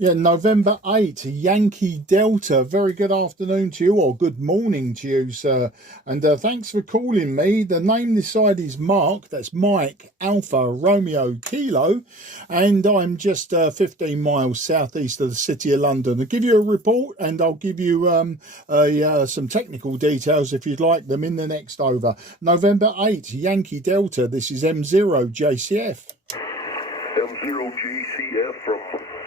Yeah, November 8, Yankee Delta. Very good afternoon to you, or good morning to you, sir. And thanks for calling me. The name this side is Mark. That's Mike Alpha Romeo Kilo. And I'm just 15 miles southeast of the City of London. I'll give you a report and I'll give you some technical details if you'd like them in the next over. November 8, Yankee Delta. This is M0 JCF. M0JCF from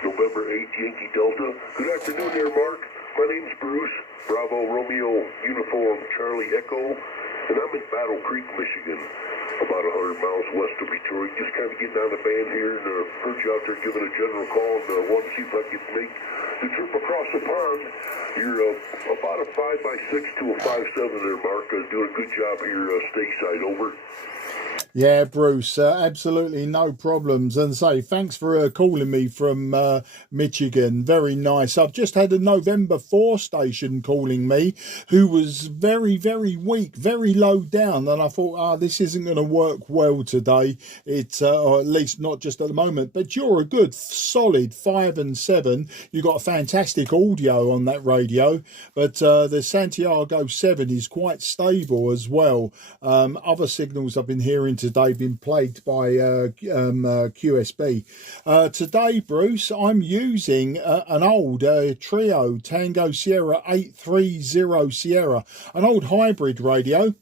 November 8th, Yankee Delta. Good afternoon there, Mark. My name's Bruce, Bravo Romeo Uniform Charlie Echo, and I'm in Battle Creek, Michigan, about 100 miles west of Detroit. Just kind of getting on the band here, and heard you out there giving a general call, and wanted to see if I could make the trip across the pond. You're about a 5x6 to a 5'7" there, Mark. Doing a good job here stateside, over. Yeah, Bruce, absolutely no problems. And say, thanks for calling me from Michigan. Very nice. I've just had a November 4 station calling me who was very, very weak, very low down. And I thought, this isn't going to work well today. It's, or at least not just at the moment. But you're a good, solid 5 and 7. You got a fantastic audio on that radio. But the Santiago 7 is quite stable as well. Other signals I've been hearing today been plagued by QSB. Today, Bruce, I'm using an old Trio Tango Sierra 830 Sierra, an old hybrid radio.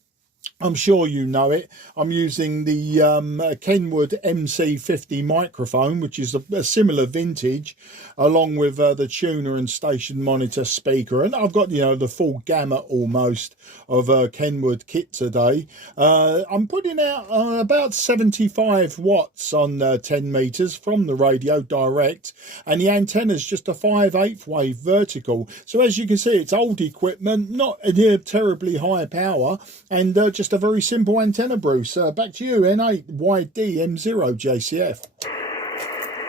I'm sure you know it. I'm using the Kenwood MC50 microphone, which is a similar vintage, along with the tuner and station monitor speaker. And I've got, the full gamut almost of Kenwood kit today. I'm putting out about 75 watts on 10 meters from the radio direct. And the antenna's just a 5/8 wave vertical. So as you can see, it's old equipment, not terribly high power, and just a very simple antenna, Bruce. Back to you, N8YD M0 JCF.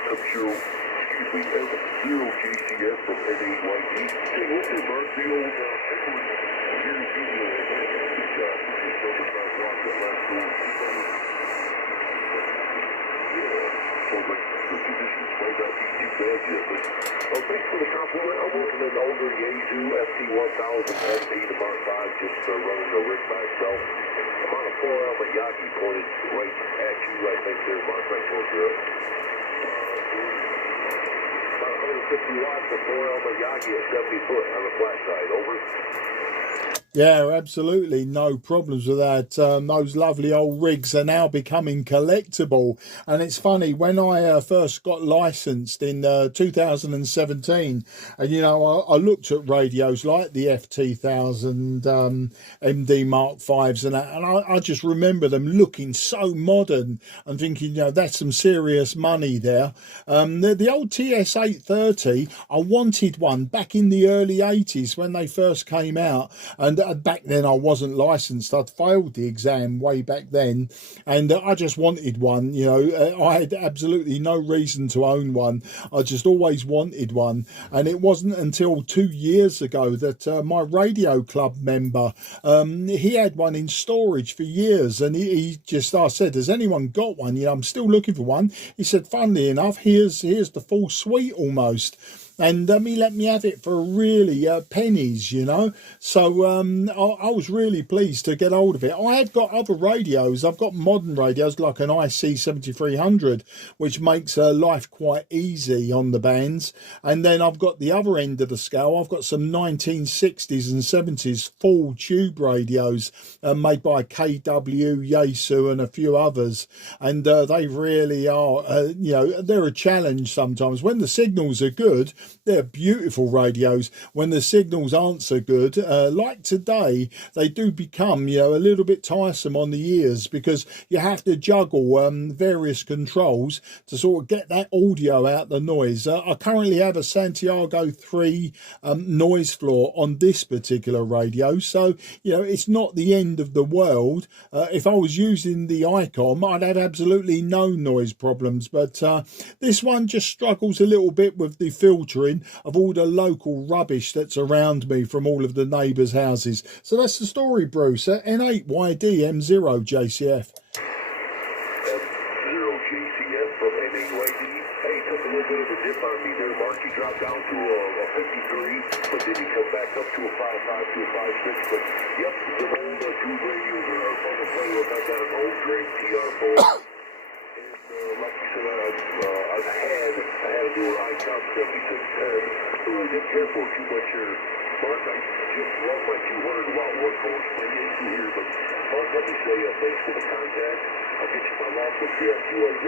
M0, M0 JCF from N8YD. Hey, listen, Mark, the old Edward, here's you good job. Just over about rock that last door. Yeah, so the conditions might not be too bad yet, but thanks for the compliment. I'm working an older Yaesu FT1000 SP to Mark 5, just running the rig by itself. I'm on a 4L Yagi pointed right at you, I think there, Mark, right towards you. About 150 watts of 4L Yagi at 70 foot on the flat side, over. Yeah, absolutely. No problems with that. Those lovely old rigs are now becoming collectible. And it's funny, when I first got licensed in 2017, and, I looked at radios like the FT1000 MD Mark 5s and that, and I just remember them looking so modern and thinking, that's some serious money there. The old TS-830, I wanted one back in the early 80s when they first came out. And back then I wasn't licensed. I'd failed the exam way back then, and I just wanted one. I had absolutely no reason to own one. I just always wanted one, and it wasn't until 2 years ago that my radio club member, he had one in storage for years, and he just, I said, has anyone got one? I'm still looking for one. He said, funnily enough, here's the full suite almost. And he let me have it for really pennies, So I was really pleased to get hold of it. I have got other radios. I've got modern radios like an IC7300, which makes life quite easy on the bands. And then I've got the other end of the scale. I've got some 1960s and 70s full tube radios made by KW, Yaesu and a few others. And they really are, they're a challenge sometimes. When the signals are good, they're beautiful radios. When the signals aren't so good, like today, they do become, a little bit tiresome on the ears, because you have to juggle various controls to sort of get that audio out the noise. I currently have a Santiago 3 noise floor on this particular radio, so, it's not the end of the world. If I was using the ICOM, I'd have absolutely no noise problems, but this one just struggles a little bit with the filtering of all the local rubbish that's around me from all of the neighbours' houses. So that's the story, Bruce. N8YD M0 JCF. M0 JCF from N8YD. Hey, took a little bit of a dip on me there, Mark. mark. He dropped down to a 53, but then he come back up to a 5.5 to a 5.6. But yep, the old tube radios are fun to play with. I got an old Drake TR4. Like you said, I had a newer Icon 7610, so I didn't care for too much here. Mark, I just love my 200 watt workhorse, my AC here. But Mark, let me say thanks for the contact. I'll get you my logbook here at QRZ.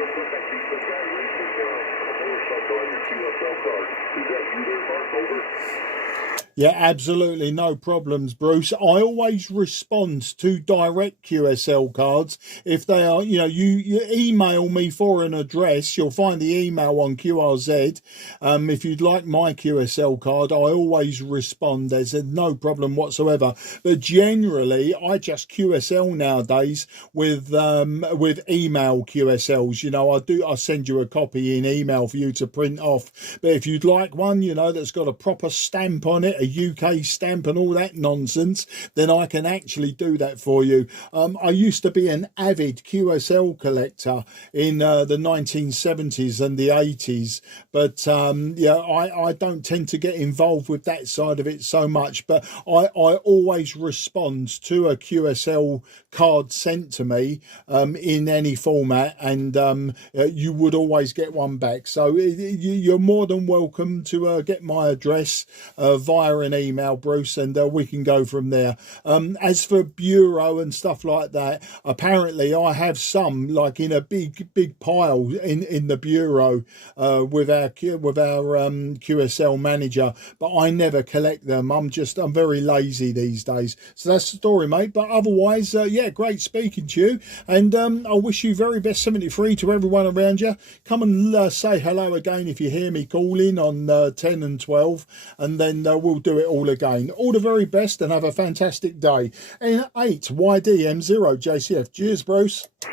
Look like I see some guy racing a motorcycle on your QSL card. Is that you there, Mark? Over? Yeah, absolutely, no problems, Bruce. I always respond to direct QSL cards if they are, you email me for an address. You'll find the email on QRZ. If you'd like my QSL card, I always respond. There's no problem whatsoever. But generally, I just QSL nowadays with email QSLs. I send you a copy in email for you to print off. But if you'd like one, that's got a proper stamp on it, a UK stamp and all that nonsense, then I can actually do that for you. I used to be an avid QSL collector in the 1970s and the 80s, but I don't tend to get involved with that side of it so much, but I always respond to a QSL card sent to me in any format, and you would always get one back. So you're more than welcome to get my address via an email, Bruce, and we can go from there. As for bureau and stuff like that, apparently I have some like in a big pile in the bureau with our QSL manager, but I never collect them. I'm very lazy these days. So that's the story, mate. But otherwise, great speaking to you, and I wish you very best 73 to everyone around you. Come and say hello again if you hear me calling on 10 and 12, and then we'll do it all again. All the very best and have a fantastic day. N8 YDM0 JCF. Cheers, Bruce. Yeah,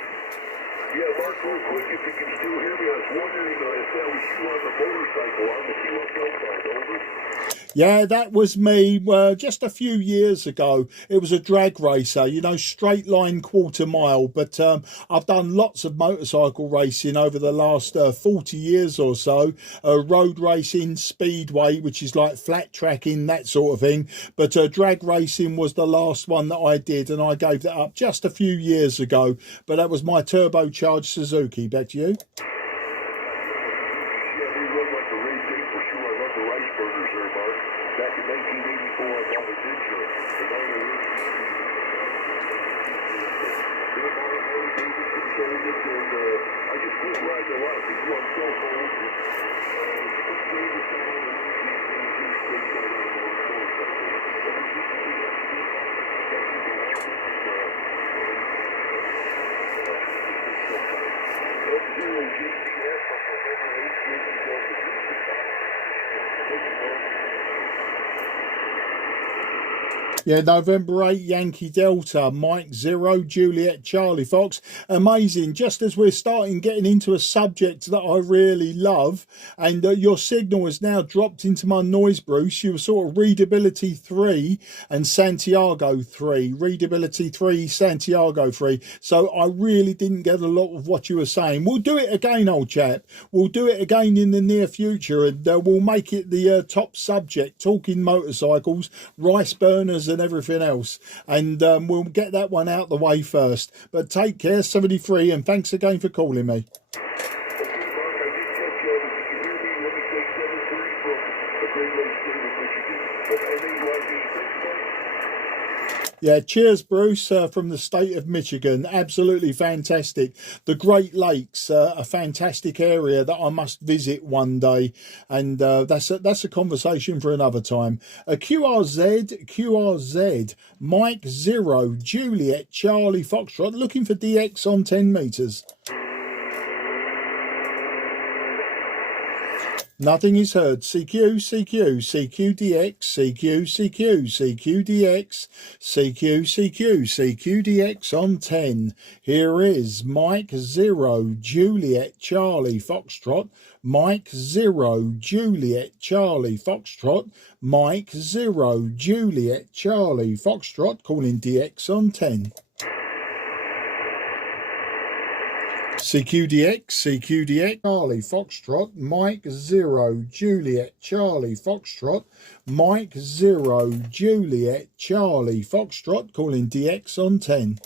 Mark, real quick, if you can still hear me, I was wondering if that was you on the motorcycle on the QSL card. Over. Yeah, that was me just a few years ago. It was a drag racer, straight line quarter mile. But I've done lots of motorcycle racing over the last 40 years or so. Road racing, speedway, which is like flat tracking, that sort of thing. But drag racing was the last one that I did, and I gave that up just a few years ago. But that was my turbocharged Suzuki. Back to you. Yeah, November 8, Yankee Delta, Mike 0, Juliet Charlie Fox. Amazing. Just as we're getting into a subject that I really love, and your signal has now dropped into my noise, Bruce. You were sort of Readability 3 and Santiago 3. Readability 3, Santiago 3. So I really didn't get a lot of what you were saying. We'll do it again, old chap. We'll do it again in the near future, and we'll make it the top subject, talking motorcycles, rice burners and everything else, and we'll get that one out the way first. But take care, 73, and thanks again for calling me. Yeah, cheers, Bruce, from the state of Michigan. Absolutely fantastic. The Great Lakes, a fantastic area that I must visit one day, and that's a conversation for another time. QRZ, Mike 0, Juliet Charlie Foxtrot, looking for DX on 10 meters. Nothing is heard. CQ, CQ, CQDX, CQ, CQ, CQDX, CQ, CQ, CQDX on 10. Here is Mike 0, Juliet Charlie Foxtrot, Mike 0, Juliet Charlie Foxtrot, Mike 0, Juliet Charlie Foxtrot, calling DX on 10. CQDX, Charlie Foxtrot, Mike 0, Juliet, Charlie Foxtrot, Mike 0, Juliet, Charlie Foxtrot, calling DX on 10.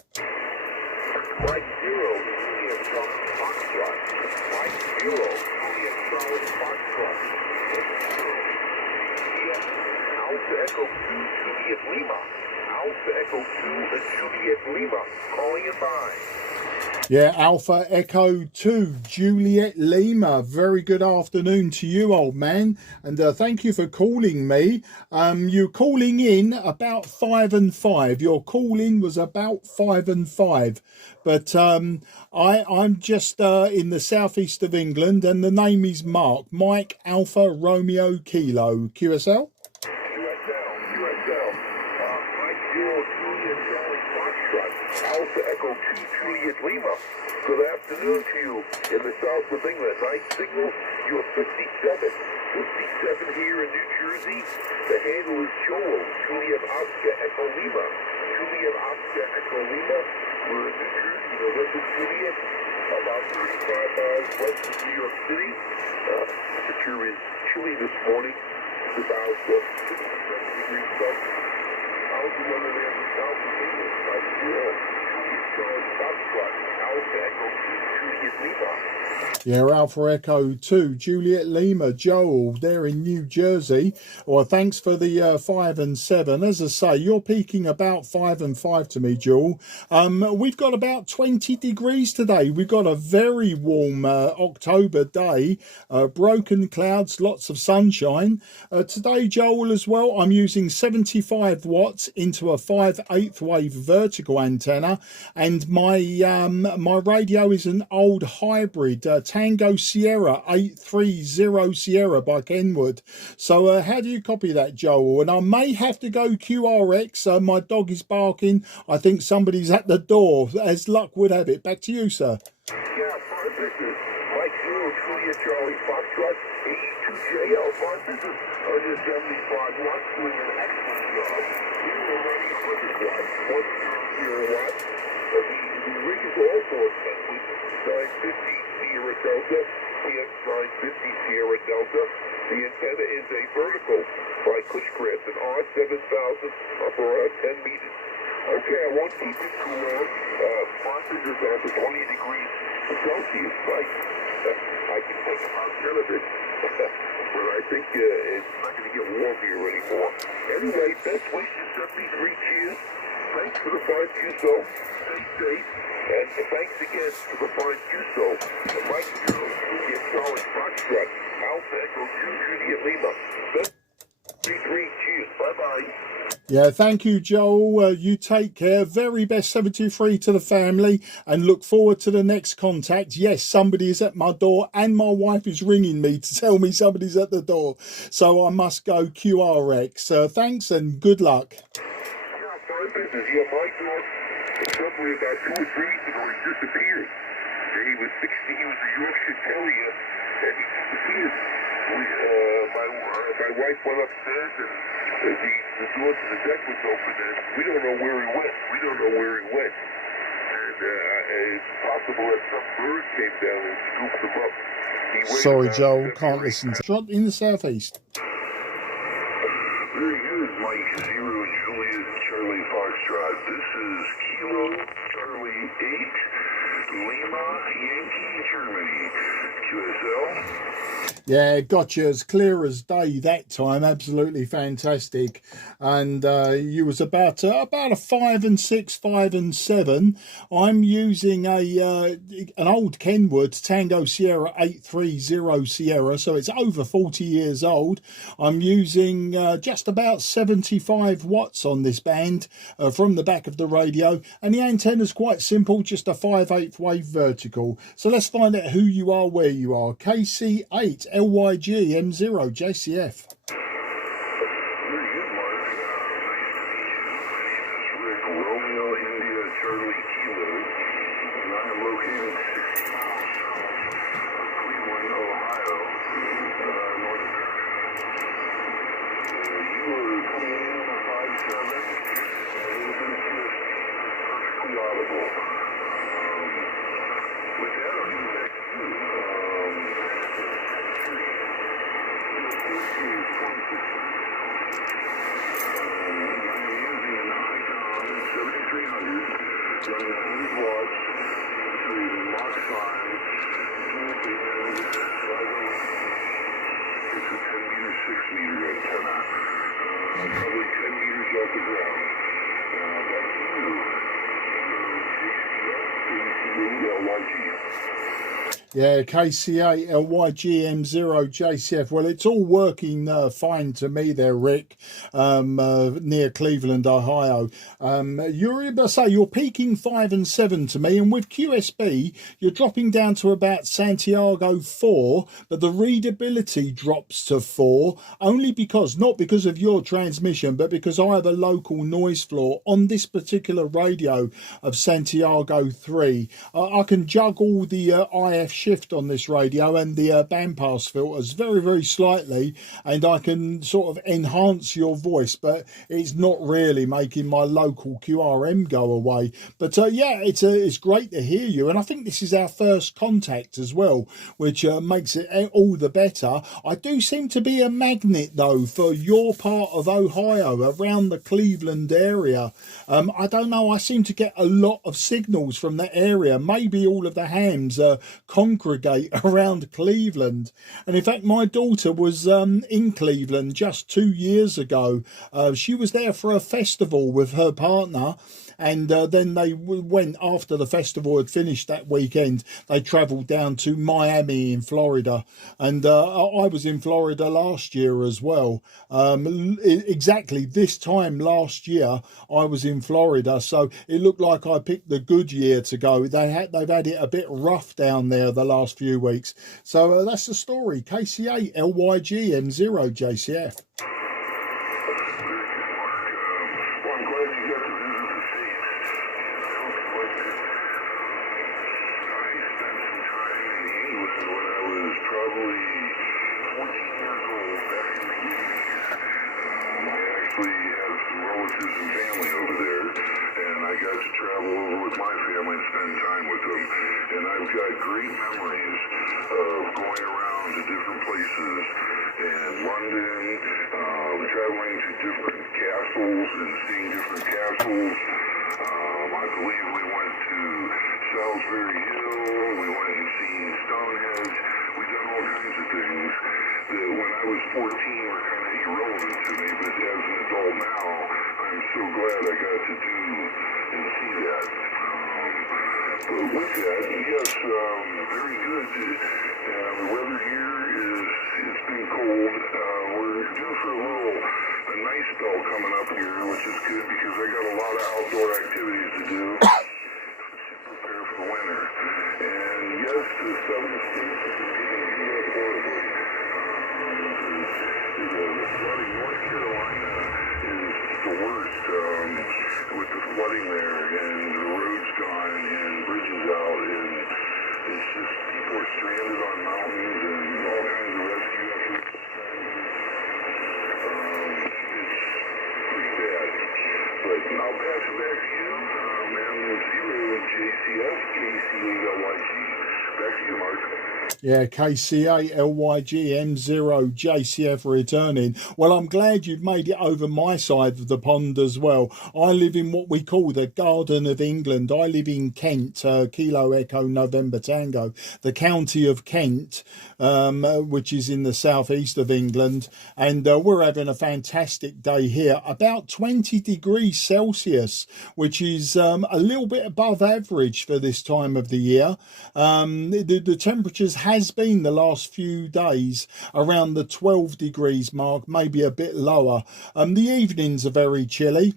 Mike 0, Juliet, Charlie Foxtrot. Mike 0, Juliet, Charlie Foxtrot. Yes, Alpha Echo 2, Juliet Lima. Alpha Echo 2 and Juliet Lima, calling it by. Yeah, Alpha Echo 2, Juliet Lima. Very good afternoon to you, old man. And thank you for calling me. You're calling in about 5 and 5. Your call-in was about 5 and 5. But I'm just in the southeast of England, and the name is Mark. Mike Alpha Romeo Kilo. QSL? Alpha Echo 2, Juliet Lima. Good afternoon to you in the south of England. Night signal, you're 57. 57 here in New Jersey. The handle is Joel, Juliet Oscar Echo Lima. Juliet Oscar Echo Lima. We're in New Jersey, November Juliet, about 35 miles west of New York City. Temperature is chilly this morning. It's about 67 degrees Celsius. How's the weather there in the south of England? Night zero. Yeah, Alpha Echo 2, Juliet Lima, Joel, there in New Jersey. Well, thanks for the 5 and 7. As I say, you're peaking about 5 and 5 to me, Joel. We've got about 20 degrees today. We've got a very warm October day, broken clouds, lots of sunshine. Today, Joel, as well, I'm using 75 watts into a 5/8 wave vertical antenna. And my radio is an old hybrid, Tango Sierra 830 Sierra by Kenwood. So how do you copy that, Joel? And I may have to go QRX. My dog is barking. I think somebody's at the door, as luck would have it. Back to you, sir. Yeah, this is Mike 0, Juliet Charlie Foxtrot, 82JL. This is 175 watts, doing an excellent job. We were running 100 watts, 100 watts. The rig is also a 950 Sierra Delta, TX 950 Sierra Delta. The antenna is a vertical by Cushcraft, an R7000 up around 10 meters. Okay, I won't keep it too long. Monsters is down to 20 degrees Celsius. I can take about 10 of it, but I think it's not going to get warm here anymore. Anyway, best wishes, 73 cheers. Thanks for the fine QSO. Stay safe. And thanks again for the fine QSO. Mike 0, Juliet Charlie Foxtrot, Alpha Echo 2, Juliet Lima. 73 cheers. Bye-bye. Yeah, thank you, Joel. You take care. Very best 73 to the family, and look forward to the next contact. Yes, somebody is at my door, and my wife is ringing me to tell me somebody's at the door. So I must go QRX. Thanks and good luck. Business. Yeah, my dog, probably about 2 or 3 weeks ago, he disappeared. And he was 16, he was a Yorkshire Terrier, and he disappeared. My wife went upstairs, and the door to the deck was open, and we don't know where he went. And it's possible that some bird came down and scooped him up. Sorry, Joel, can't listen to Trot in the southeast. Very good, Mike 0, Juliet Charlie Foxtrot. This is Kilo Charlie 8, Lima, Yankee, Germany. QSL. Yeah, gotcha. As clear as day that time. Absolutely fantastic. And you was about a 5 and 6, 5 and 7. I'm using an old Kenwood Tango Sierra 830 Sierra, so it's over 40 years old. I'm using just about 75 watts on this band from the back of the radio, and the antenna's quite simple, just a 5/8 wave vertical. So let's find out who you are, where you are. KC8 LYG M0 JCF. With that, Probably 10 meters off the ground. Back to you. Yeah, KC8LYGM0JCF. Well, it's all working fine to me there, Rick, near Cleveland, Ohio. You're peaking 5 and 7 to me, and with QSB, you're dropping down to about Santiago 4, but the readability drops to 4, only because, not because of your transmission, but because I have a local noise floor on this particular radio of Santiago 3. I can juggle the IF shift on this radio and the bandpass filters very, very slightly, and I can sort of enhance your voice, but it's not really making my local QRM go away. But yeah, it's great to hear you, and I think this is our first contact as well, which makes it all the better. I do seem to be a magnet though for your part of Ohio, around the Cleveland area. I don't know, I seem to get a lot of signals from that area. Maybe all of the hams congregate around Cleveland, and in fact my daughter was in Cleveland just 2 years ago. She was there for a festival with her partner, and then they went, after the festival had finished that weekend, they travelled down to Miami in Florida, and I was in Florida last year as well. Exactly this time last year I was in Florida, so it looked like I picked the good year to go. They've had it a bit rough down there the last few weeks. So that's the story. KC8LYGM0JCF. Traveling to different castles and seeing different castles. I believe we went to Salisbury Hill, we went and seen Stonehenge. We've done all kinds of things that when I was 14 were kind of irrelevant to me, but as an adult now, I'm so glad I got to do and see that. But with that, yes, very good. The weather here it's been cold. We're due for a nice spell coming up here, which is good because I got a lot of outdoor activities to do to prepare for the winter. And yes, the southern states are heating up horribly. The flooding, North Carolina is the worst with the flooding there, and the roads gone and bridges out, and it's just people are stranded on mountains and all kinds of rescue efforts. But I'll pass it back to you, M0JCF, KC8LYG. Back to you, Mark. Yeah, KC8LYGM0JCF returning. Well, I'm glad you've made it over my side of the pond as well. I live in what we call the Garden of England. I live in Kent, Kilo Echo November Tango, the county of Kent, which is in the southeast of England. And we're having a fantastic day here, about 20 degrees Celsius, which is a little bit above average for this time of the year. The temperatures has been the last few days around the 12 degrees mark, maybe a bit lower. The evenings are very chilly.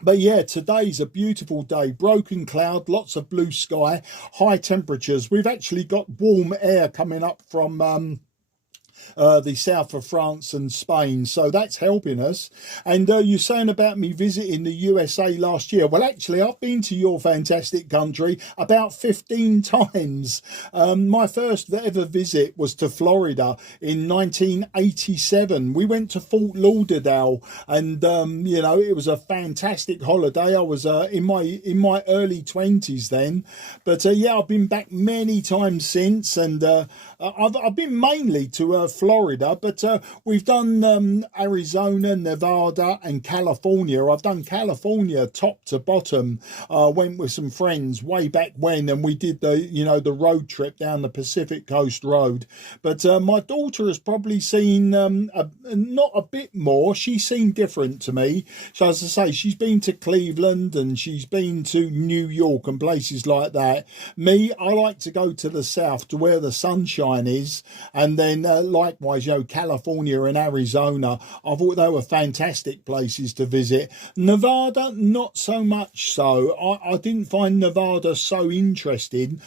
But yeah, today's a beautiful day. Broken cloud, lots of blue sky, high temperatures. We've actually got warm air coming up from the south of France and Spain, so that's helping us. And you're saying about me visiting the USA last year. Well, actually, I've been to your fantastic country about 15 times. My first ever visit was to Florida in 1987. We went to Fort Lauderdale, and you know, it was a fantastic holiday. I was in my early 20s then, but yeah, I've been back many times since, and I've been mainly to Florida, but we've done Arizona, Nevada, and California. I've done California top to bottom. Went with some friends way back when, and we did the road trip down the Pacific Coast Road. But my daughter has probably seen not a bit more. She's seen different to me. So as I say, she's been to Cleveland and she's been to New York and places like that. Me, I like to go to the south to where the sunshine is, and then likewise, California and Arizona, I thought they were fantastic places to visit. Nevada, not so much so. I didn't find Nevada so interesting,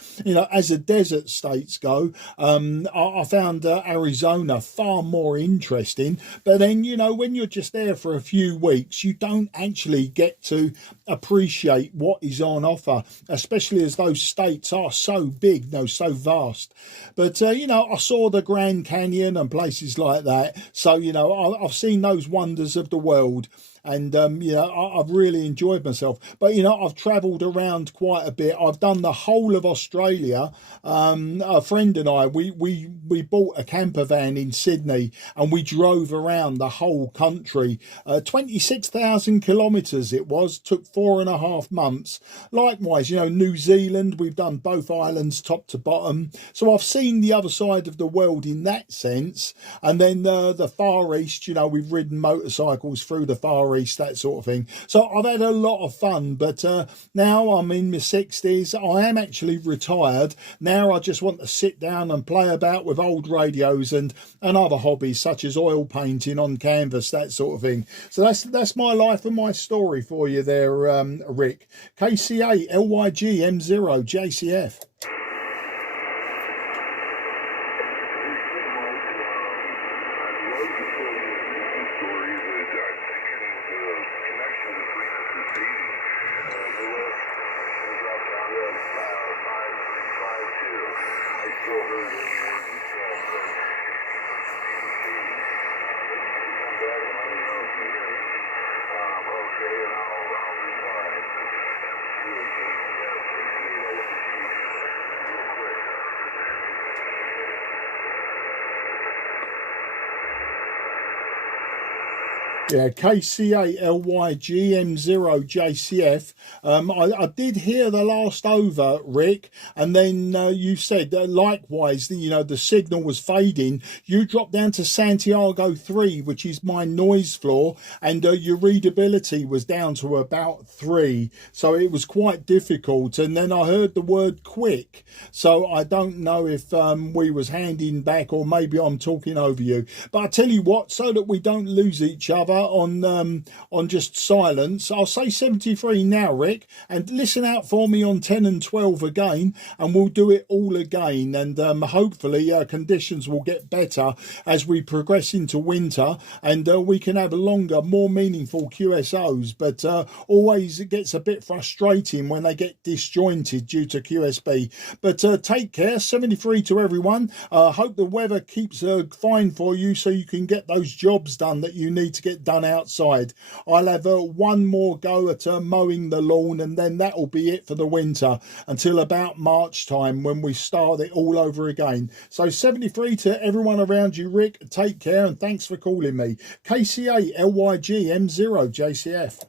as the desert states go. I found Arizona far more interesting, but then when you're just there for a few weeks, you don't actually get to appreciate what is on offer, especially as those states are so big, so vast. But I saw the Grand Canyon and places like that, so I've seen those wonders of the world. And, I've really enjoyed myself. But, I've travelled around quite a bit. I've done the whole of Australia. A friend and I, we bought a camper van in Sydney and we drove around the whole country. 26,000 kilometres it was, took 4.5 months. Likewise, New Zealand, we've done both islands top to bottom. So I've seen the other side of the world in that sense. And then the Far East, we've ridden motorcycles through the Far East, that sort of thing. So I've had a lot of fun, but now I'm in my 60s. I am actually retired. Now I just want to sit down and play about with old radios and other hobbies such as oil painting on canvas, that sort of thing. So that's my life and my story for you there, Rick. KCA LYG M0 JCF. Yeah, KCA LYG M0 JCF. I did hear the last over, Rick, and then you said that likewise, the signal was fading. You dropped down to Santiago 3, which is my noise floor, and your readability was down to about 3. So it was quite difficult. And then I heard the word quick. So I don't know if we was handing back or maybe I'm talking over you. But I tell you what, so that we don't lose each other on just silence, I'll say 73 now, Rick, and listen out for me on 10 and 12 again, and we'll do it all again, and hopefully conditions will get better as we progress into winter, and we can have longer, more meaningful QSOs. But always it gets a bit frustrating when they get disjointed due to QSB. But take care. 73 to everyone. Hope the weather keeps fine for you so you can get those jobs done that you need to get done outside. I'll have one more go at mowing the lawn, and then that'll be it for the winter until about March time when we start it all over again. So 73 to everyone around you, Rick. Take care and thanks for calling me. KCA LYG M0 JCF.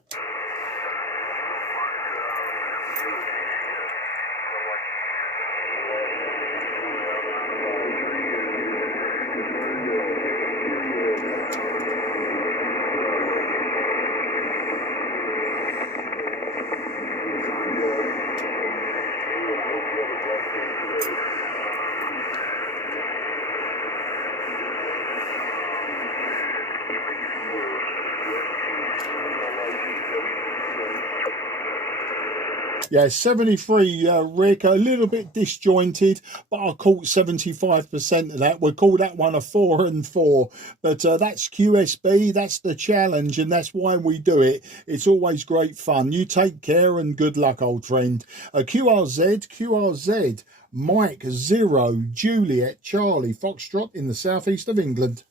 Yeah, 73, Rick, a little bit disjointed, but I caught 75% of that. We'll call that one a 4 and 4. But that's QSB, that's the challenge, and that's why we do it. It's always great fun. You take care and good luck, old friend. QRZ, Mike 0, Juliet, Charlie, Foxtrot in the southeast of England.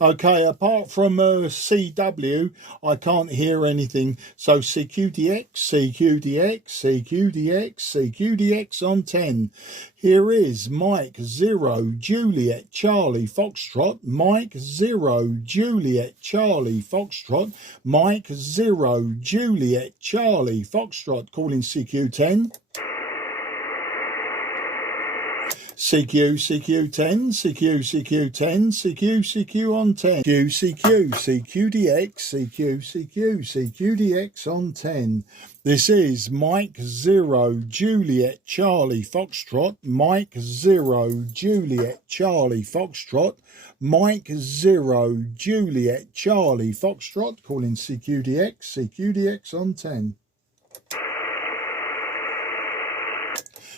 Okay, apart from CW, I can't hear anything. So CQDX, CQDX, CQDX, CQDX on 10. Here is Mike 0, Juliet, Charlie, Foxtrot, Mike 0, Juliet, Charlie, Foxtrot, Mike 0, Juliet, Charlie, Foxtrot, calling CQ10. CQ, CQ10, CQ, CQ10, CQ, CQ on 10. CQ, CQDX, CQ, CQ, CQDX on 10. This is Mike 0, Juliet, Charlie, Foxtrot, Mike 0, Juliet, Charlie, Foxtrot, Mike 0, Juliet, Charlie, Foxtrot, calling CQDX, CQDX on 10.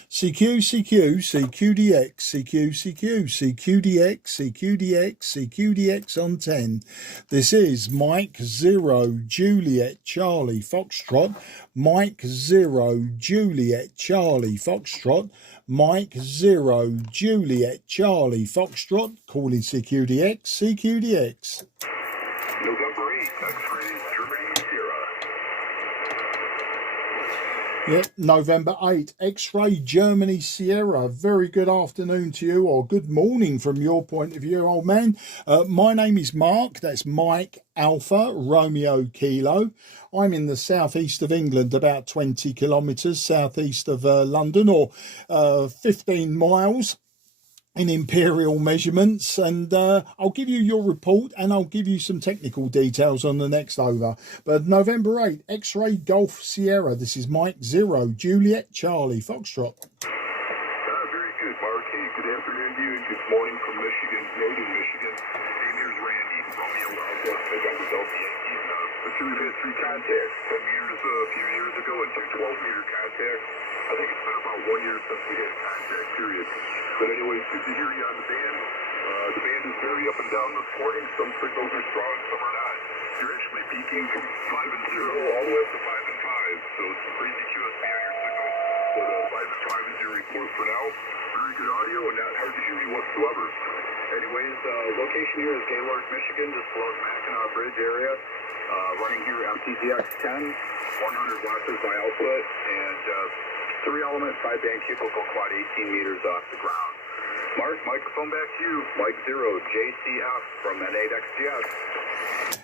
CQ, CQ, CQDX, CQ, CQ, CQDX, CQDX, CQDX on 10. This is Mike 0, Juliet, Charlie, Foxtrot, Mike 0, Juliet, Charlie, Foxtrot, Mike 0, Juliet, Charlie, Foxtrot, calling CQDX, CQDX. November 8, X-ray, Germany, Sierra. Yep, November 8, X-ray, Germany, Sierra. Very good afternoon to you, or good morning from your point of view, old man. My name is Mark. That's Mike Alpha Romeo Kilo. I'm in the southeast of England, about 20 kilometres southeast of London, or 15 miles. In imperial measurements, and I'll give you your report and I'll give you some technical details on the next over. But November 8, X-ray Golf Sierra. This is Mike 0, Juliet, Charlie, Foxtrot. Very good, Mark. Hey, good afternoon to you and good morning from Michigan, northern Michigan. Hey, here's Randy, Romeo Alpha. I got the Delta Yankees. We've had 3 contacts, 10 meters a few years ago and 2 12-meter contacts. I think it's been about 1 year since we had contact, period. But anyways, good to hear you on the band. The band is very up and down this morning. Some signals are strong, some are not. You're actually peaking from 5 and 0 all the way up to 5 and 5. So it's some crazy QSP on your signal. But 5 and 5 is your report for now. Very good audio and not hard to hear you whatsoever. Anyways, location here is Gaylord, Michigan, just below the Mackinac Bridge area. Running here MTZX10, 100 watts by output, and 3-element 5-band cubical quad 18 meters off the ground. Mark, microphone back to you. Mike 0, JCF from N8XGS.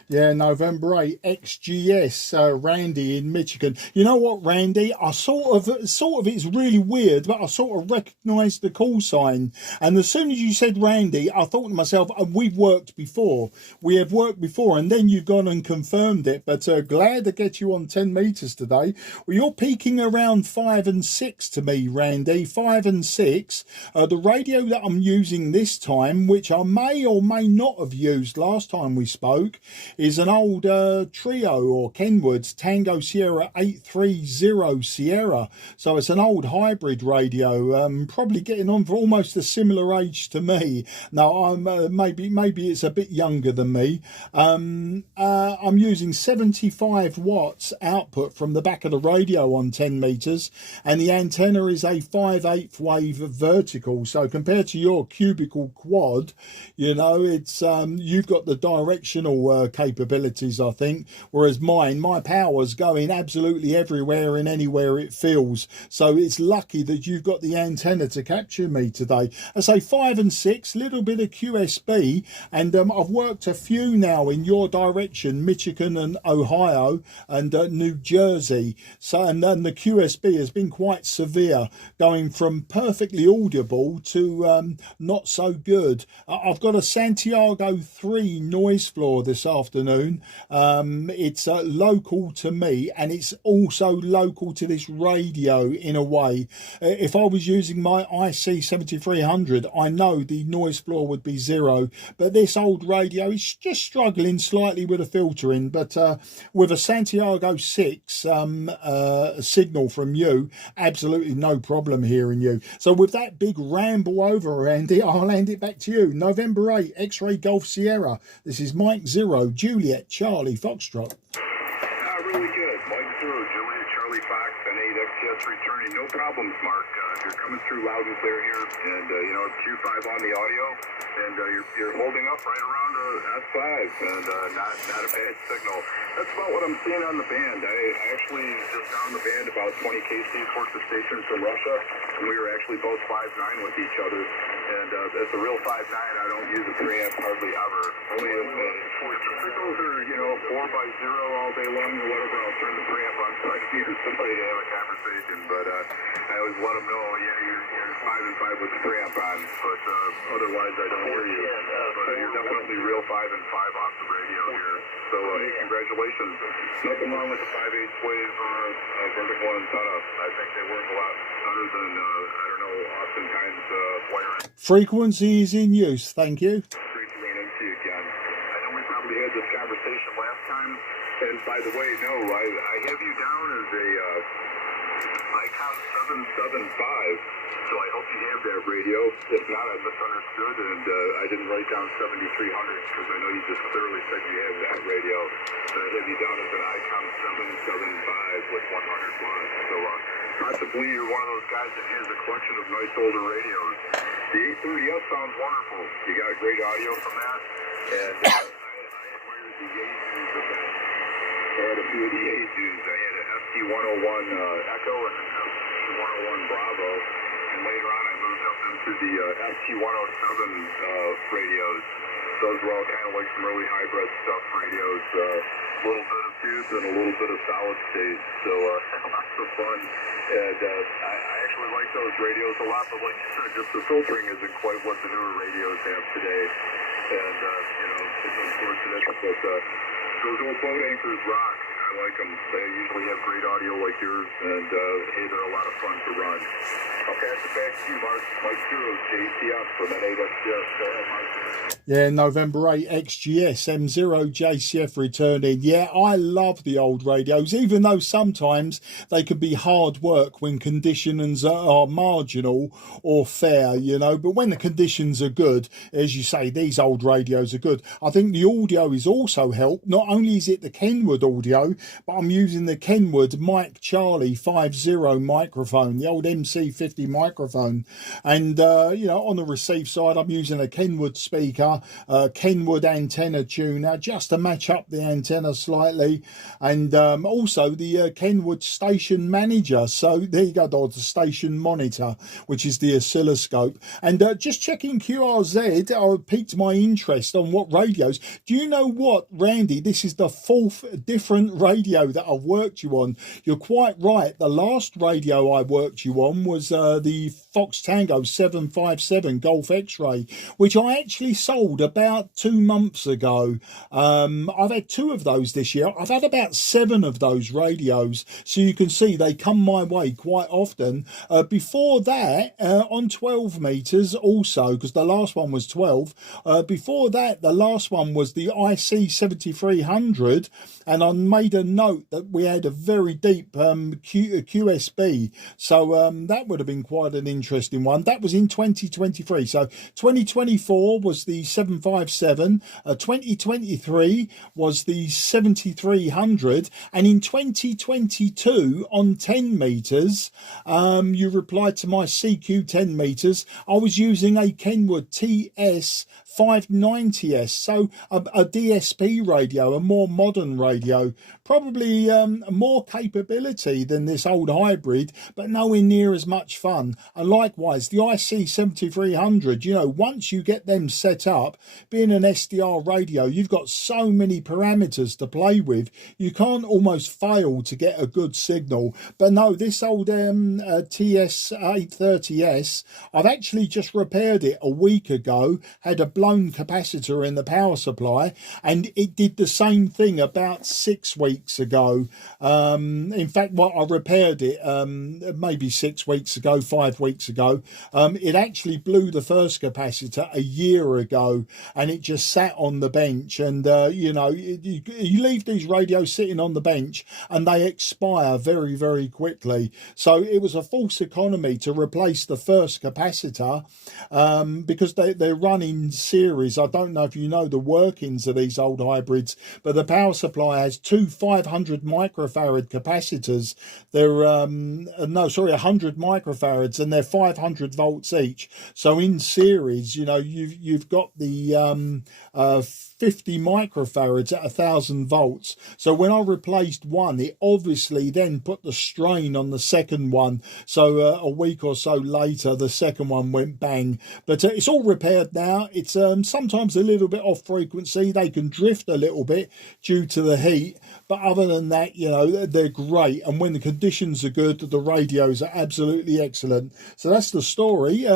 Yeah, November 8, XGS, Randy in Michigan. You know what, Randy? I sort of, it's really weird, but I sort of recognised the call sign. And as soon as you said Randy, I thought to myself, we've worked before. We have worked before, and then you've gone and confirmed it. But glad to get you on 10 metres today. Well, you're peaking around 5 and 6 to me, Randy. 5 and 6. The radio that I'm using this time, which I may or may not have used last time we spoke, is an old Trio or Kenwood's Tango Sierra 830 Sierra. So it's an old hybrid radio, probably getting on for almost a similar age to me. Now, I'm maybe it's a bit younger than me. I'm using 75 watts output from the back of the radio on 10 metres, and the antenna is a 5/8 wave vertical. So compared to your cubical quad, you know, it's you've got the directional capabilities, I think, whereas my power's going absolutely everywhere and anywhere it feels. So it's lucky that you've got the antenna to capture me today. I say 5 and 6, little bit of QSB, and I've worked a few now in your direction, Michigan and Ohio and New Jersey. So and then the QSB has been quite severe, going from perfectly audible to not so good. I've got a Santiago 3 noise floor this afternoon. It's local to me, and it's also local to this radio in a way. If I was using my IC 7300, I know the noise floor would be 0, but this old radio is just struggling slightly with a filtering. But with a Santiago 6 signal from you, absolutely no problem hearing you. So with that big ramble over, Andy, I'll hand it back to you. November 8, X-ray Golf Sierra. This is Mike 0, Juliet, Charlie, Foxtrot. Really good. Mike 0, Juliet, Charlie Fox, and 8X TS returning. No problems, Mark. You're coming through loud and clear here, and Q5 on the audio, and you're holding up right around S5, and not a bad signal. That's about what I'm seeing on the band. I actually just found the band about 20 KCs worth of stations from Russia, and we were actually both 5.9 with each other. And as a real 5.9, I don't use a preamp hardly ever. Only if the signals are 4x0 all day long or whatever, I'll turn the preamp on so I can hear somebody to have a conversation. But I always let them know, you're 5 and 5 with the preamp on, but otherwise I don't hear you. But you're definitely real 5 and 5 off the radio here. So congratulations. Nothing wrong with the 5/8 wave vertical antenna. I think they work a lot better than oftentimes wiring. Frequency is in use, thank you. Great to run into you again. I know we probably had this conversation last time, and by the way, no, I have you down as a Icon 775, so I hope you have that radio. If not, I misunderstood, and I didn't write down 7300 because I know you just clearly said you have that radio. But I have you down as an Icon 775 with 100 watts, so possibly you're one of those guys that has a collection of nice older radios. The 830S sounds wonderful. You got great audio from that, and I admired the Yaesus of that. I had a few of the Yaesus. I had an FT101 Echo and an FT101 Bravo, and later on I moved up into the FT107 radios. Those were all kind of like some really hybrid stuff radios, a little bit of tubes and a little bit of solid state, so lots of fun. And I actually like those radios a lot, but like you said, just the filtering isn't quite what the newer radios have today. And, it's unfortunate, but those old boat anchors rock. I like them. They usually have great audio like yours, and hey, they're a lot of fun to run. I'll pass it back to you, Mark. Mike Zero, JCF from NAWS. Go ahead, Mark. Yeah, November 8, XGS, M0, JCF returning. Yeah, I love the old radios, even though sometimes they can be hard work when conditions are marginal or fair, but when the conditions are good, as you say, these old radios are good. I think the audio is also helped. Not only is it the Kenwood audio, but I'm using the Kenwood Mike Charlie 50 microphone, the old MC50 microphone. And, on the receive side, I'm using a Kenwood speaker, Kenwood antenna tuner, just to match up the antenna slightly. And also the Kenwood station manager. So there you go, or the station monitor, which is the oscilloscope. And just checking QRZ, I piqued my interest on what radios. Do you know what, Randy? This is the 4th different radio that I've worked you on. You're quite right. The last radio I worked you on was the Fox Tango 757 Golf X-Ray, which I actually sold about 2 months ago. I've had 2 of those this year. I've had about 7 of those radios, so you can see they come my way quite often. Before that, on 12 meters also, because the last one was 12. Before that, the last one was the IC 7300, and I made a note that we had a very deep QSB, so that would have been quite an interesting one. That was in 2023. So 2024 was the 757, 2023 was the 7300, and in 2022 on 10 meters, you replied to my CQ10 meters. I was using a Kenwood TS-830S, so a DSP radio, a more modern radio, probably more capability than this old hybrid, but nowhere near as much fun. And likewise, the IC 7300, once you get them set up, being an SDR radio, you've got so many parameters to play with, you can't almost fail to get a good signal. But no, this old TS-830S, I've actually just repaired it a week ago, had a blown capacitor in the power supply, and it did the same thing about 6 weeks ago. In fact, I repaired it maybe 6 weeks ago, 5 weeks ago. It actually blew the first capacitor a year ago, and it just sat on the bench. And you leave these radios sitting on the bench and they expire very, very quickly. So it was a false economy to replace the first capacitor, because they run in series. I don't know if you know the workings of these old hybrids, but the power supply has 2 500 microfarad capacitors. They're no, sorry, 100 microfarads, and they're 500 volts each. So in series, you know, you've got the 50 microfarads at 1,000 volts. So when I replaced one, it obviously then put the strain on the second one. So a week or so later, the second one went bang. But it's all repaired now. It's sometimes a little bit off frequency. They can drift a little bit due to the heat. But other than that, you know, they're great. And when the conditions are good, the radios are absolutely excellent. So that's the story.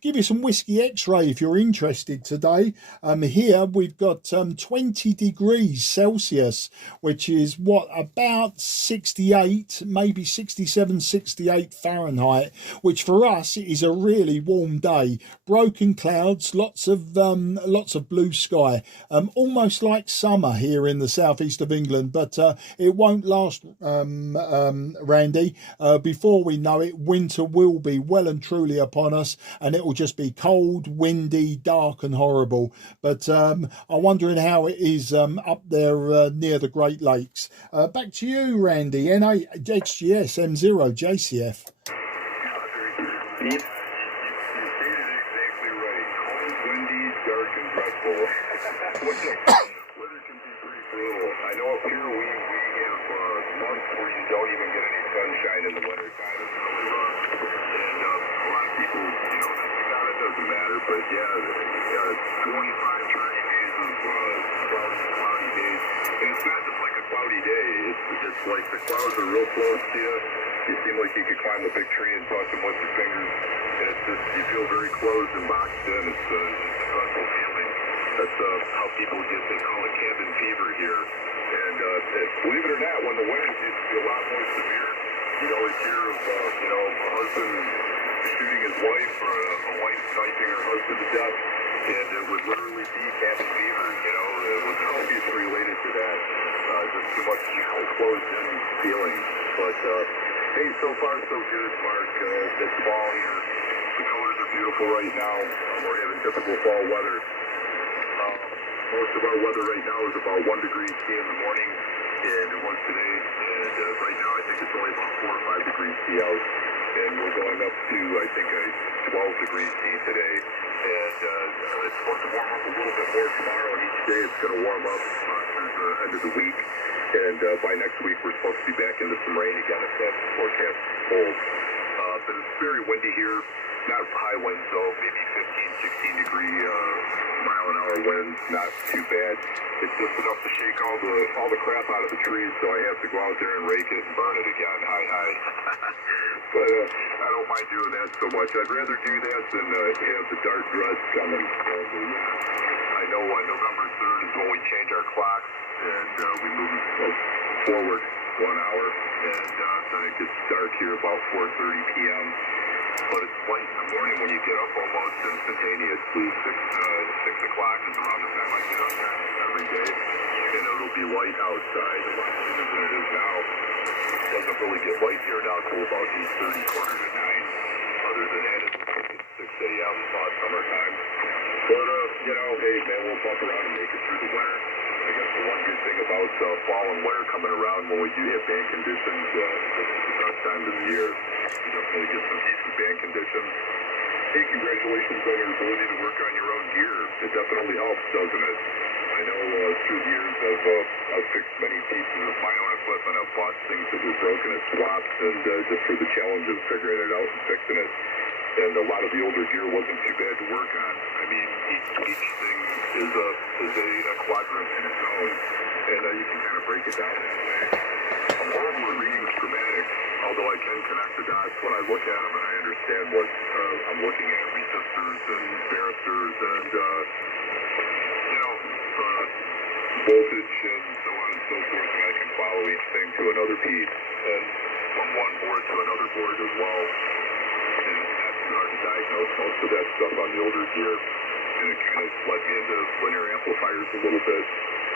Give you some Whiskey X-Ray if you're interested today. Here we've got 20 degrees Celsius, which is what, about 68, maybe 67, 68 Fahrenheit, which for us is a really warm day. Broken clouds, lots of blue sky, almost like summer here in the southeast of England, but it won't last, Randy. Before we know it, winter will be well and truly upon us, and it will just be cold, windy, dark and horrible. But I'm wondering how it is up there near the Great Lakes. Back to you, Randy. NA-XGS M0 JCF. You stated exactly right. Cold, windy, dark, and dreadful. Weather can be pretty brutal. I know up here we have months where you don't even get any sunshine in the wintertime. It's really rough. And a lot of people, you know, it doesn't matter. But yeah, 25, 30 days of cloudy days. And it's not just like a cloudy day. It's like the clouds are real close to you. You seem like you could climb a big tree and touch them with your fingers. And it's just, you feel very closed and boxed in. It's a dreadful feeling. That's how people get, they call it cabin fever here. And believe it or not, when the winters used to be a lot more severe, you'd always hear of, you know, a husband shooting his wife or a wife sniping her husband to death. And it would literally be cabin fever, you know. It was always related to that. Just too much closed-in feeling. But, hey, so far so good, Mark. It's fall here. The colors are beautiful right now. We're having typical fall weather. Most of our weather right now is about 1 degree C in the morning, and it was today. And right now I think it's only about 4 or 5 degrees C out. And we're going up to, I think, 12 degrees C today. And it's supposed to warm up a little bit more tomorrow, and each day it's going to warm up through the end of the week. And by next week, we're supposed to be back into some rain again if that forecast holds. But it's very windy here. Not high winds, though. Maybe 15, 16 degree mile-an-hour winds. Not too bad. It's just enough to shake all the crap out of the trees, so I have to go out there and rake it and burn it again. Hi. But I don't mind doing that so much. I'd rather do that than have the dark dress coming. I know November 3rd is when we change our clocks, and we move forward 1 hour, and then it gets dark here about 4:30 p.m. But it's light in the morning when you get up, almost instantaneously. 6 o'clock is around the time I get up every day, and it'll be light outside a lot sooner than it is now. It doesn't really get light here now until about 8:30, quarter to 9. Other than that, it's 6 a.m. Summertime. But, you know, hey, man, we'll bump around and make it through the winter. I guess the one good thing about fall and winter coming around when we do have band conditions, this is the best time of the year. You definitely get some decent band conditions. Hey, congratulations on your ability to work on your own gear. It definitely helps, doesn't it? I know through the years I've fixed many pieces of my own equipment. I've bought things that were broken at swaps, and just for the challenge of figuring it out and fixing it. And a lot of the older gear wasn't too bad to work on. I mean, each thing is a quadrant in its own, and you can kind of break it down that way. I'm horrible at reading the schematics, although I can connect the dots when I look at them, and I understand what I'm looking at, resistors and varistors and, you know, voltage and so on and so forth, and I can follow each thing to another piece, and from one board to another board as well. And it's not too hard to diagnose most of that stuff on the older gear, and it kind of led me into linear amplifiers a little bit.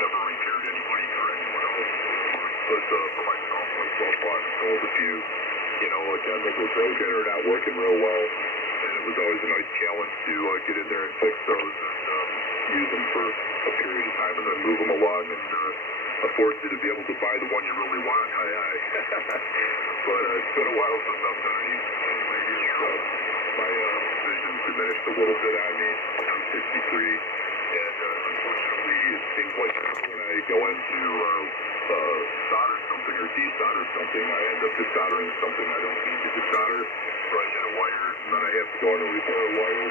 Never repaired anybody for anyone else, but for myself, I bought and sold a few, you know, again, that were broken or not working real well, and it was always a nice challenge to get in there and fix those, and use them for a period of time and then move them along and afford you to be able to buy the one you really want. But it's been a while since I've done any radios, so my vision's diminished a little bit on me. I'm 63, and unfortunately, it seems like when I go into solder something or desolder something, I end up desoldering something I don't need to desolder, or I hit a wire, and then I have to go in and repair a wire,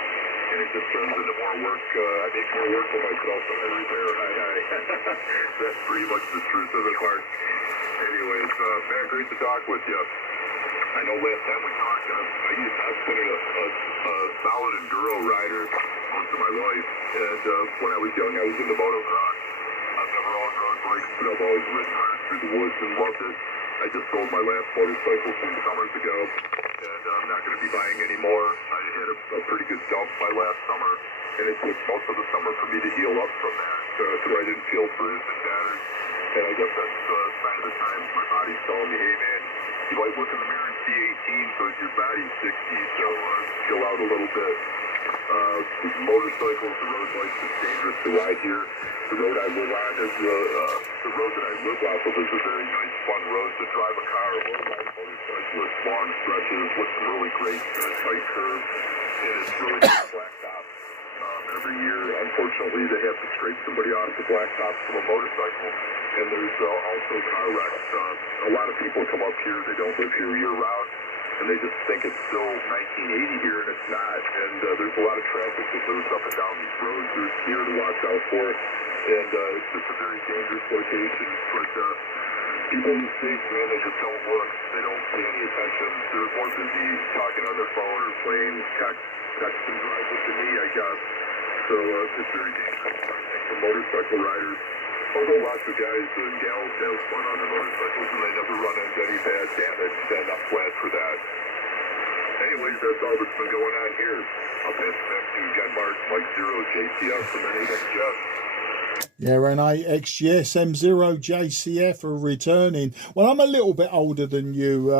and it just turns into more work. I make more work for myself than I repair. That's pretty much the truth of it, Mark. Anyways, man, great to talk with you. I know last time we talked, I've been a solid enduro rider most of my life, and when I was young, I was into motocross. I've never off-road bikes, but I've always ridden hard through the woods and loved it. I just sold my last motorcycle 2 summers ago, and I'm not going to be buying any more. I had a pretty good dump my last summer, and it took most of the summer for me to heal up from that, so I didn't feel bruised and battered. And I guess that's a sign of the times. My body's telling me, hey man, you might look in the mirror and see 18, but your body's 60, so chill out a little bit. With motorcycles, the road life is dangerous to ride here. The road I live on is the road that I live off of is a very nice, fun road to drive a car or ride a motorcycle. It's long stretches with some really great tight curves, and it's really good blacktop. Every year, unfortunately, they have to scrape somebody off the blacktop from a motorcycle, and there's also car wrecks. A lot of people come up here, they don't live here year-round, and they just think it's still 1980 here, and it's not. And there's a lot of traffic that goes up and down these roads. There's deer to watch out for, and it's just a very dangerous location. But people in the States, man, they just don't look. They don't pay any attention. They're more busy talking on their phone or playing text and drive with the knee, I guess. So it's very dangerous, I think, for motorcycle riders. Although lots of guys and gals have fun on their motorcycles and they never run into any bad damage, and I'm glad for that. Anyways, that's all that's been going on here. I'll pass it back to Denmark, Mike Zero, JTF from anything, Jeff. Yeah, Renee, XGS M0JCF are returning. Well, I'm a little bit older than you,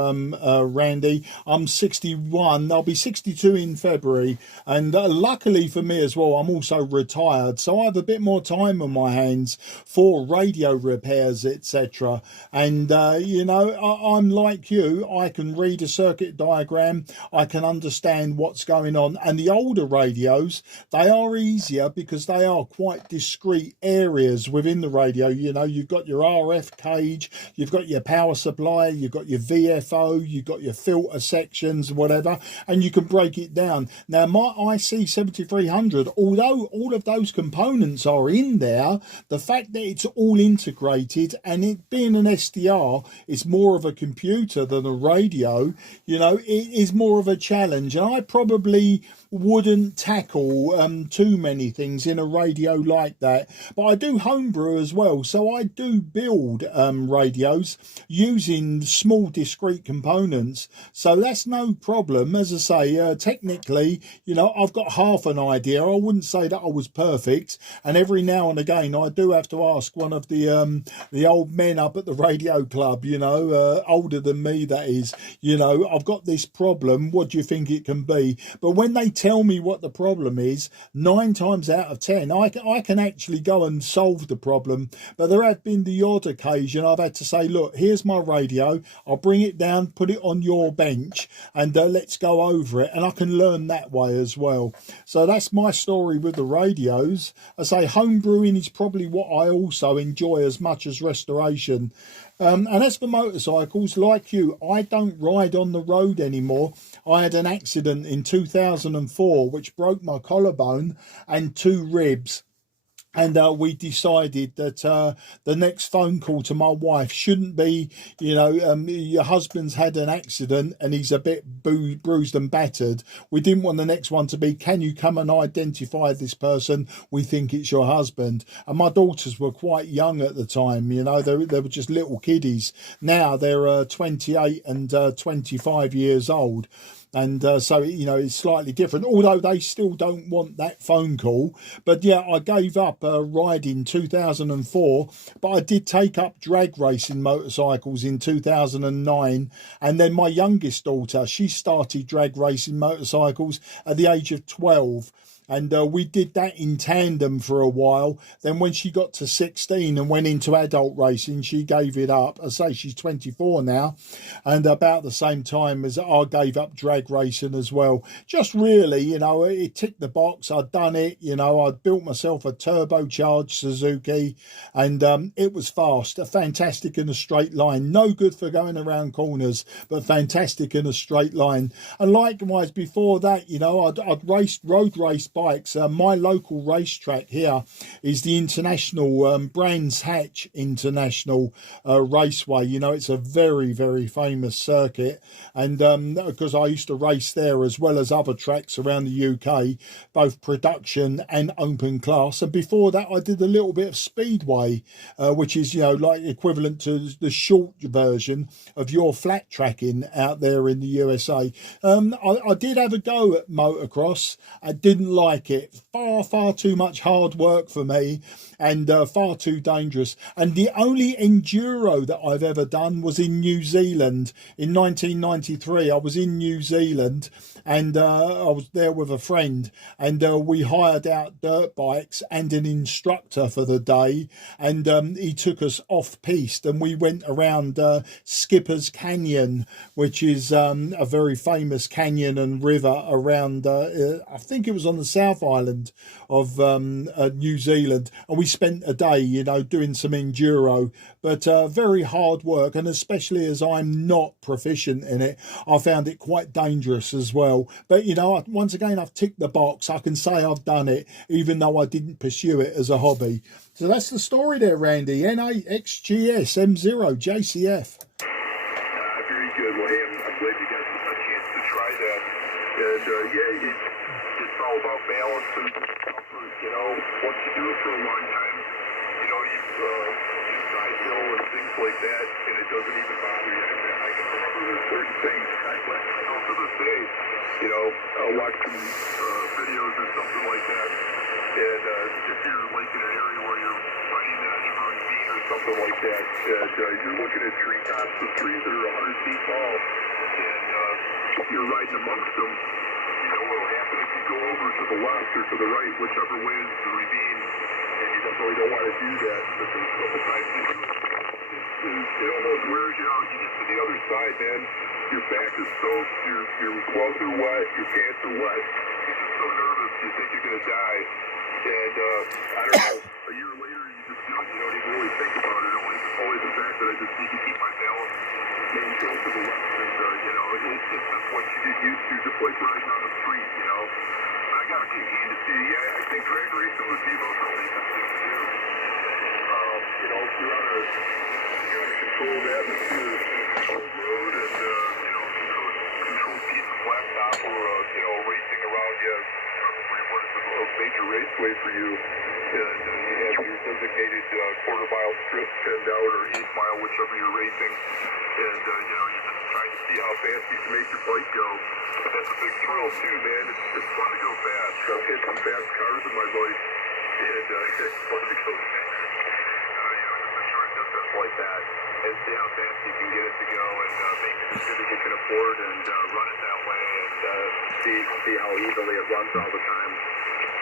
Randy. I'm 61. I'll be 62 in February. And luckily for me as well, I'm also retired. So I have a bit more time on my hands for radio repairs, etc. And, you know, I'm like you. I can read a circuit diagram. I can understand what's going on. And the older radios, they are easier because they are quite discrete areas within the radio. You know, you've got your RF cage, you've got your power supply, you've got your VFO, you've got your filter sections, whatever, and you can break it down. Now, my IC7300, although all of those components are in there, the fact that it's all integrated and it being an SDR is more of a computer than a radio, you know, it is more of a challenge. And I probably wouldn't tackle too many things in a radio like that. But I do homebrew as well, so I do build radios using small discrete components, so that's no problem. As I say, technically, you know, I've got half an idea. I wouldn't say that I was perfect, and every now and again I do have to ask one of the old men up at the radio club, you know, older than me, that is, you know, I've got this problem, what do you think it can be? But when they tell me what the problem is, 9 times out of 10 I can actually go and solve the problem. But there have been the odd occasion I've had to say, look, here's my radio, I'll bring it down, put it on your bench, and let's go over it, and I can learn that way as well. So that's my story with the radios. I say homebrewing is probably what I also enjoy as much as restoration. And as for motorcycles, like you, I don't ride on the road anymore. I had an accident in 2004 which broke my collarbone and 2 ribs. And we decided that the next phone call to my wife shouldn't be, you know, your husband's had an accident and he's a bit bruised and battered. We didn't want the next one to be, can you come and identify this person? We think it's your husband. And my daughters were quite young at the time, you know, they were just little kiddies. Now they're 28 and 25 years old. And so, you know, it's slightly different, although they still don't want that phone call. But yeah, I gave up riding 2004, but I did take up drag racing motorcycles in 2009. And then my youngest daughter, she started drag racing motorcycles at the age of 12. And we did that in tandem for a while. Then when she got to 16 and went into adult racing, she gave it up. I say she's 24 now, and about the same time as I gave up drag racing as well. Just really, you know, it ticked the box. I'd done it, you know, I'd built myself a turbocharged Suzuki, and it was fast, fantastic in a straight line. No good for going around corners, but fantastic in a straight line. And likewise, before that, you know, I'd raced road race bikes. My local racetrack here is the International Brands Hatch International Raceway. You know, it's a very, very famous circuit, and because I used to race there as well as other tracks around the UK, both production and open class. And before that, I did a little bit of speedway, which is, you know, like equivalent to the short version of your flat tracking out there in the USA. I did have a go at motocross. I didn't like it. Far too much hard work for me, and far too dangerous. And the only enduro that I've ever done was in New Zealand in 1993. I was in New Zealand, and I was there with a friend, and we hired out dirt bikes and an instructor for the day, and he took us off piste, and we went around Skipper's Canyon, which is a very famous canyon and river around I think it was on the South Island of New Zealand, and we spent a day, you know, doing some enduro, but very hard work. And especially as I'm not proficient in it, I found it quite dangerous as well. But, you know, once again, I've ticked the box. I can say I've done it, even though I didn't pursue it as a hobby. So that's the story there, Randy. ragchewing JCF. Very good. Well, hey, I'm glad you got a chance to try that. And yeah, it's all about balance and comfort. You know, once you do it for a long time, you know, you side hill and things like that, and it doesn't even bother you. I can remember there's certain things I still to this day. You know, I'll watch some videos or something like that, and if you're like in an area where you're finding that ravine or something like that, and you're looking at treetops with trees that are 100 feet tall, and you're riding amongst them, you know what'll happen if you go over to the left or to the right, whichever way is the ravine, and you definitely don't want to do that, but there's a couple times you do it. It almost wears you out. You get to the other side, man. Your back is soaked, your gloves are wet, your pants are wet. You're just so nervous, you think you're going to die. And I don't know, a year later, you just do it. You don't even really think about it. Only the fact that I just need to keep my balance, maintain to the left. And, you know, it's just what you get used to, just like riding on the street, you know. I got to hand it to you. Yeah, I think drag racing would be about the safest thing to do. You know, if you're on a controlled atmosphere, controlled road, and, you know, controlled piece of blacktop, or, you know, racing around you, probably what is a major raceway for you, and you have your designated quarter-mile strip pinned out, or 8 mile, whichever you're racing, and, you know, you're just trying to see how fast you can make your bike go. That's a big thrill, too, man. It's fun to go fast. I've hit some fast cars in my life, and it's fun to go fast. Like that, and see how fast you can get it to go, and make sure that you can afford and run it that way, and see how easily it runs all the time.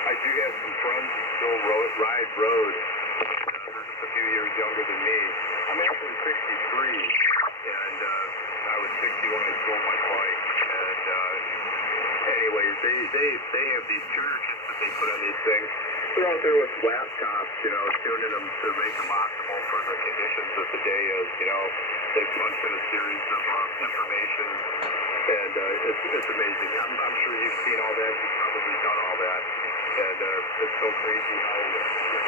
I do have some friends that still ride road. They're just a few years younger than me. I'm actually 63, and I was 60 when I sold my bike. And anyways, they have these tuner kits that they put on these things. They're out there with laptops, you know, tuning them to make them optimal for the conditions that the day is, you know. They punch in a series of information, and it's amazing. I'm sure you've seen all that. You've probably done all that. And it's so crazy how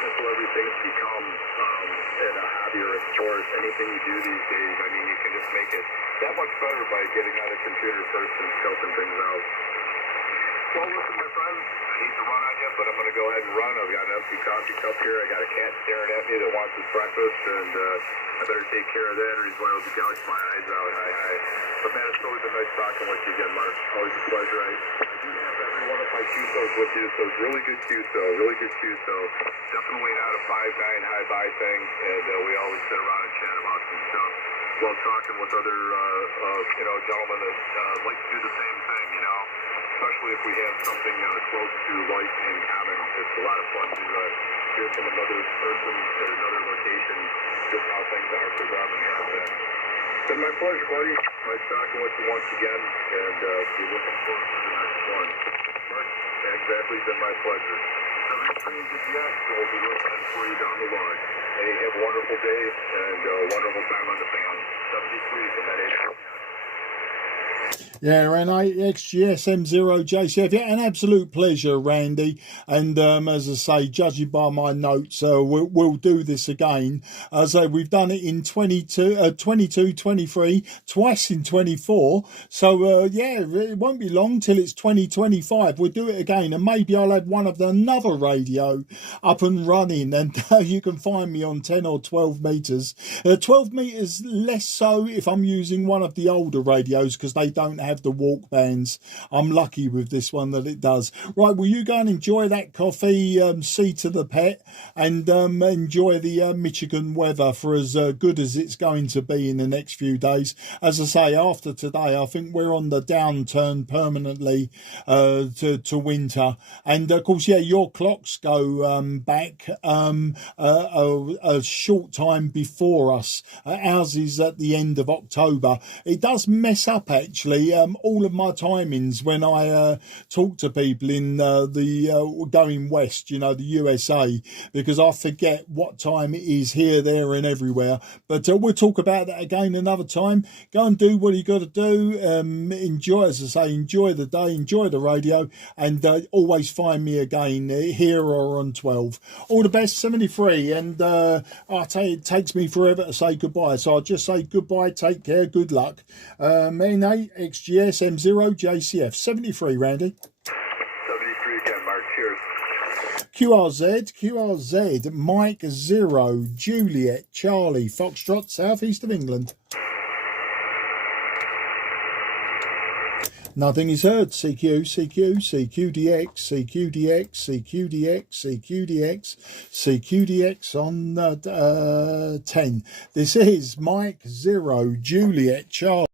simple everything's become in a hobby or a sport. Anything you do these days, I mean, you can just make it that much better by getting on a computer first and scoping things out. Well, listen, my friends, I hate to run on you, but I'm going to go ahead and run. I've got an empty coffee cup here. I got a cat staring at me that wants his breakfast, and I better take care of that, or he's going to gouge my eyes out. Hi. But, man, it's always been nice talking with you again, Mark. Always a pleasure. I do have every one of my QSOs with you, so it's really good QSO. Definitely not a 5'9" high-buy thing, and we always sit around and chat about some stuff while talking with other, you know, gentlemen that like to do the same thing, you know. especially if we have something close to light in common. It's a lot of fun to hear from another person at another location just how things are for them and have been. It's been my pleasure, buddy. Nice talking with you once again, and be looking forward to the next one. Mark, exactly, been my pleasure. 73 GTX, so we'll be listening for you down the line. Hey, have a wonderful day and a wonderful time on the fan. 73 from that 8. Yeah, and XGS-M0JCF, yeah, an absolute pleasure, Randy. And as I say, judging by my notes, we'll do this again. As I say, we've done it in 22, 23, twice in 24. So, yeah, it won't be long till it's 2025. We'll do it again, and maybe I'll have one of another radio up and running, and you can find me on 10 or 12 meters. 12 meters less so if I'm using one of the older radios, because they don't have the walk bands. I'm lucky with this one that it does. Right, will you go and enjoy that coffee, see to the pet, and enjoy the Michigan weather for as good as it's going to be in the next few days. As I say, after today, I think we're on the downturn permanently to winter. And of course, yeah, your clocks go back a short time before us. Ours is at the end of October. It does mess up actually all of my timings when I talk to people in the going west, you know, the USA, because I forget what time it is here, there and everywhere. But we'll talk about that again another time. Go and do what you got to do. Enjoy, as I say, enjoy the day, enjoy the radio, and always find me again here or on 12. All the best, 73. And I tell you, it takes me forever to say goodbye, so I'll just say goodbye, take care, good luck. NA XGS M0JCF 73, Randy. 73 again, Mark. Cheers. QRZ, Mike 0, Juliet, Charlie, Foxtrot, southeast of England. Nothing is heard. CQ, CQDX, CQDX on 10. This is Mike 0, Juliet, Charlie.